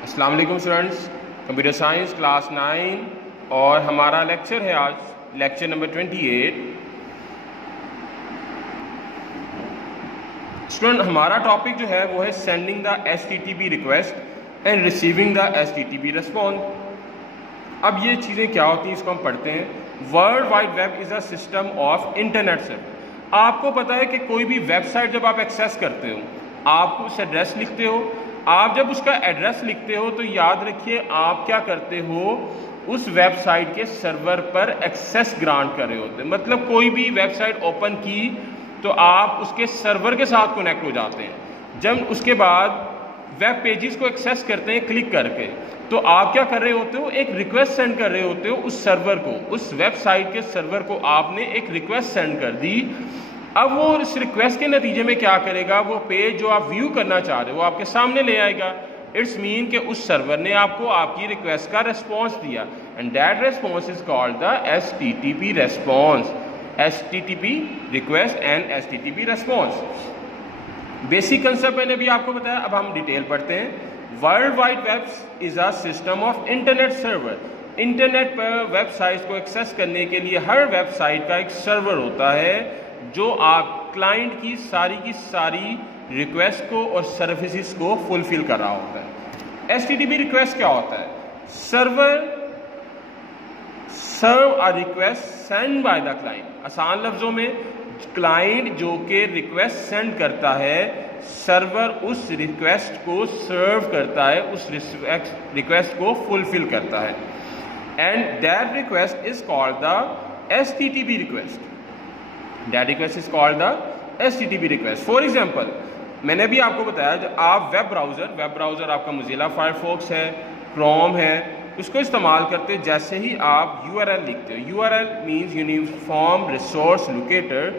अस्सलाम वालेकुम students, computer science class 9 और हमारा लेक्चर है आज लेक्चर नंबर 28। स्टूडेंट, हमारा टॉपिक जो है वो है sending the HTTP request and receiving the HTTP response. अब ये चीज़ें क्या होती हैं इसको हम पढ़ते हैं। World wide web is a system of internet server. आपको पता है कि कोई भी वेबसाइट जब आप एक्सेस करते हो आप उस एड्रेस लिखते हो। आप जब उसका एड्रेस लिखते हो तो याद रखिए आप क्या करते हो, उस वेबसाइट के सर्वर पर एक्सेस ग्रांट कर रहे होते हैं। मतलब कोई भी वेबसाइट ओपन की तो आप उसके सर्वर के साथ कनेक्ट हो जाते हैं। जब उसके बाद वेब पेजेस को एक्सेस करते हैं क्लिक करके, तो आप क्या कर रहे होते हो, एक रिक्वेस्ट सेंड कर रहे होते हो उस सर्वर को, उस वेबसाइट के सर्वर को आपने एक रिक्वेस्ट सेंड कर दी। अब वो इस रिक्वेस्ट के नतीजे में क्या करेगा, वो पेज जो आप व्यू करना चाह रहे हो आपके सामने ले आएगा। इट्स मीन कि उस सर्वर ने आपको आपकी रिक्वेस्ट का रिस्पॉन्स दिया and that response is called the HTTP response. HTTP request and HTTP response. Basic concept मैंने भी आपको बताया, अब हम डिटेल पढ़ते हैं। World wide web is a system of internet server. Internet पर वेबसाइट्स को एक्सेस करने के लिए हर वेबसाइट का एक सर्वर होता है जो आप क्लाइंट की सारी रिक्वेस्ट को और सर्विसेज को फुलफिल कर रहा होता है। एचटीटीपी रिक्वेस्ट क्या होता है? Server serve a request send by the client. आसान लफ्जों में, क्लाइंट जो कि रिक्वेस्ट सेंड करता है, सर्वर उस रिक्वेस्ट को सर्व करता है, उस रिक्वेस्ट को फुलफिल करता है and that request is called the HTTP request. That request is called the HTTP request. For example, मैंने भी आपको बताया, जब आप वेब ब्राउज़र आपका मोज़िला फायरफॉक्स है, क्रोम है, उसको इस्तेमाल करते जैसे ही आप URL लिखते हो, URL means uniform resource locator.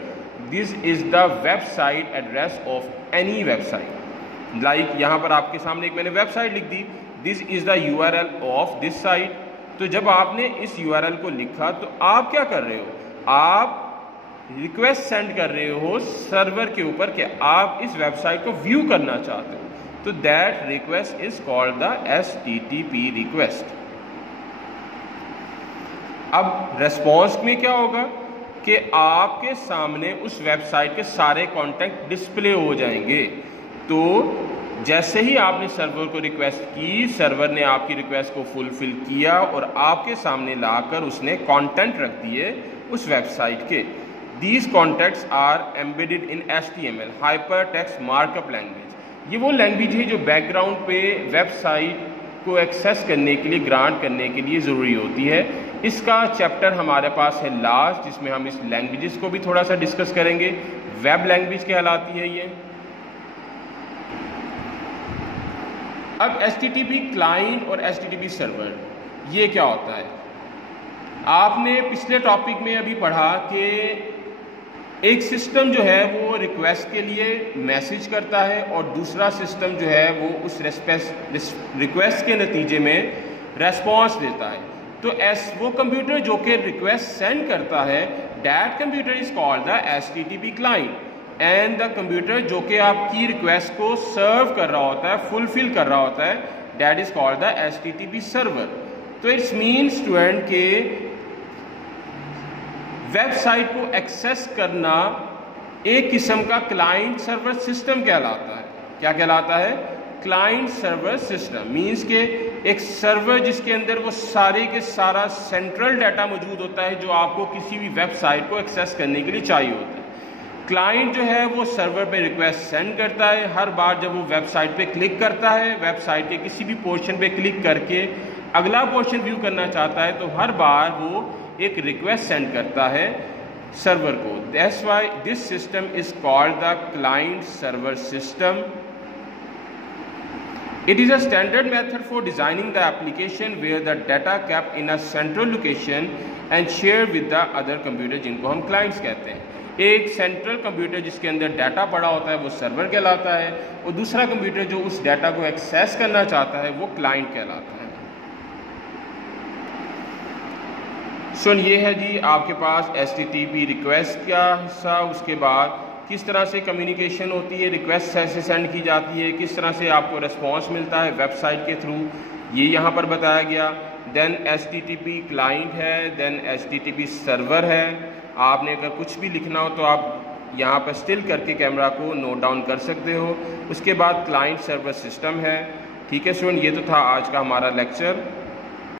This is the website address of any website. Like यहाँ पर आपके सामने एक मैंने वेबसाइट लिख दी, this is the URL of this site. तो जब आपने इस URL को लिखा तो आप क्या कर रहे हो, आप रिक्वेस्ट सेंड कर रहे हो सर्वर के ऊपर कि आप इस वेबसाइट को व्यू करना चाहते हो। तो that request is called the HTTP request. अब रेस्पॉन्स में क्या होगा कि आपके सामने उस वेबसाइट के सारे कॉन्टेंट डिस्प्ले हो जाएंगे। तो जैसे ही आपने सर्वर को रिक्वेस्ट की, सर्वर ने आपकी रिक्वेस्ट को फुलफिल किया और आपके सामने लाकर उसने कॉन्टेंट रख दिए उस वेबसाइट के। These contents are embedded in HTML, Hypertext Markup Language। ये वो लैंग्वेज है जो बैकग्राउंड पे वेबसाइट को एक्सेस करने के लिए, ग्रांट करने के लिए ज़रूरी होती है। इसका चैप्टर हमारे पास है लास्ट, जिसमें हम इस लैंग्वेजेस को भी थोड़ा सा डिस्कस करेंगे। वेब लैंग्वेज कहलाती है ये। अब HTTP क्लाइंट और HTTP सर्वर, ये क्या होता है? आपने पिछले टॉपिक में अभी पढ़ा कि एक सिस्टम जो है वो रिक्वेस्ट के लिए मैसेज करता है और दूसरा सिस्टम जो है वो उस रिक्वेस्ट के नतीजे में रेस्पॉन्स देता है। तो वो कंप्यूटर जो कि रिक्वेस्ट सेंड करता है, that computer is called the HTTP client and the computer जो कि आपकी रिक्वेस्ट को सर्व कर रहा होता है, फुलफिल कर रहा होता है, that is called the HTTP server. तो इट्स मीन स्टूडेंट के वेबसाइट को एक्सेस करना एक किस्म का क्लाइंट सर्वर सिस्टम कहलाता है। क्या कहलाता है? क्लाइंट सर्वर सिस्टम मींस के एक सर्वर जिसके अंदर वो सारे के सारा सेंट्रल डाटा मौजूद होता है जो आपको किसी भी वेबसाइट को एक्सेस करने के लिए चाहिए होता है। क्लाइंट जो है वो सर्वर पे रिक्वेस्ट सेंड करता है। हर बार जब वो वेबसाइट पे क्लिक करता है, वेबसाइट के किसी भी पोर्शन पे क्लिक करके अगला पोर्शन व्यू करना चाहता है, तो हर बार वो एक रिक्वेस्ट सेंड करता है सर्वर को। That's why this system is called the client server system. It is a standard method for designing the application where the data kept in a central location and share with the other computer, जिनको हम clients कहते हैं। एक central computer जिसके अंदर data पड़ा होता है वो सर्वर कहलाता है और दूसरा कंप्यूटर जो उस डाटा को एक्सेस करना चाहता है वो क्लाइंट कहलाता है। सुन, ये है जी आपके पास HTTP रिक्वेस्ट का हिस्सा। उसके बाद किस तरह से कम्युनिकेशन होती है, रिक्वेस्ट कैसे सेंड की जाती है, किस तरह से आपको रिस्पॉन्स मिलता है वेबसाइट के थ्रू, ये यहाँ पर बताया गया। देन HTTP क्लाइंट है, देन HTTP सर्वर है। आपने अगर कुछ भी लिखना हो तो आप यहाँ पर स्टिल करके कैमरा को नोट डाउन कर सकते हो। उसके बाद क्लाइंट सर्वर सिस्टम है। ठीक है स्टूडेंट, ये तो था आज का हमारा लेक्चर।